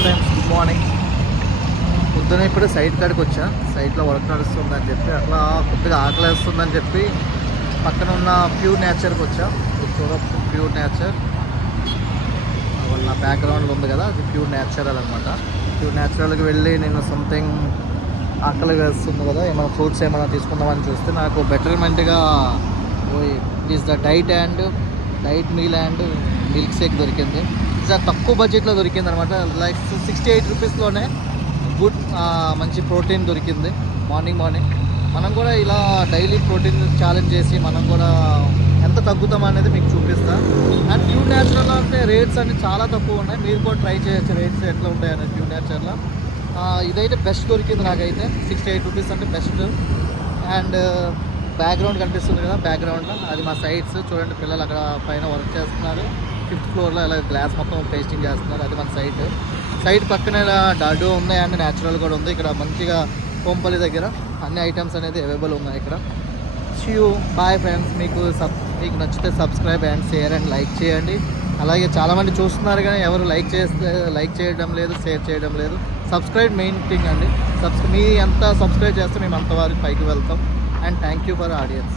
Friends, good morning. పొద్దున ఇప్పుడు site కాడికి వచ్చా. సైట్లో వర్క్ నడుస్తుందని చెప్పి అట్లా కొద్దిగా ఆకలి వేస్తుందని చెప్పి పక్కన ఉన్న ప్యూర్ నేచర్కి వచ్చా. చూడవచ్చు ప్యూర్ నేచర్. నా బ్యాక్గ్రౌండ్లో ఉంది కదా, అది ప్యూర్ నేచురల్ అనమాట. ప్యూర్ నేచురల్కి వెళ్ళి నేను సంథింగ్ ఆకలి వేస్తుంది కదా, ఏమైనా ఫ్రూట్స్ ఏమైనా తీసుకుందామని చూస్తే నాకు బెటర్మెంట్గా is the diet meal and milk shake దొరికింది. ఇది తక్కువ బడ్జెట్లో దొరికింది అనమాట. లైక్ 68 రూపీస్లోనే గుడ్ మంచి ప్రోటీన్ దొరికింది. మార్నింగ్ మనం కూడా ఇలా డైలీ ప్రోటీన్ ఛాలెంజ్ చేసి మనం కూడా ఎంత తగ్గుతాం అనేది మీకు చూపిస్తాను. అండ్ ప్యూర్ న్యాచురల్ అంటే రేట్స్ అన్ని చాలా తక్కువ ఉన్నాయి. మీరు కూడా ట్రై చేయొచ్చు రేట్స్ ఎట్లా ఉంటాయి అనేది. ప్యూర్ న్యాచురల్లో ఇదైతే బెస్ట్ దొరికింది నాకైతే. 68 రూపీస్ అంటే బెస్ట్. అండ్ బ్యాక్గ్రౌండ్ కనిపిస్తుంది కదా, బ్యాక్గ్రౌండ్లో అది మా సైట్స్. చూడండి, పిల్లలు అక్కడ పైన వర్క్ చేస్తున్నారు. 5th ఫ్లోర్లో ఇలా గ్లాస్ మొత్తం పేస్టింగ్ చేస్తున్నారు. అది మన సైట్ పక్కన ఇలా డాడో ఉన్నాయి అండ్ న్యాచురల్ కూడా ఉంది. ఇక్కడ మంచిగా కోంపల్లి దగ్గర అన్ని ఐటమ్స్ అనేది అవైలబుల్ ఉన్నాయి ఇక్కడ. Bye friends. మీకు నచ్చితే subscribe and share and like చేయండి. అలాగే చాలామంది చూస్తున్నారు కానీ ఎవరు లైక్ చేయడం లేదు, షేర్ చేయడం లేదు. సబ్స్క్రైబ్ మెయిన్ థింగ్ అండి. మీ ఎంత సబ్స్క్రైబ్ చేస్తే మేము అంతవరకు పైకి వెళ్తాం. And thank you for audience.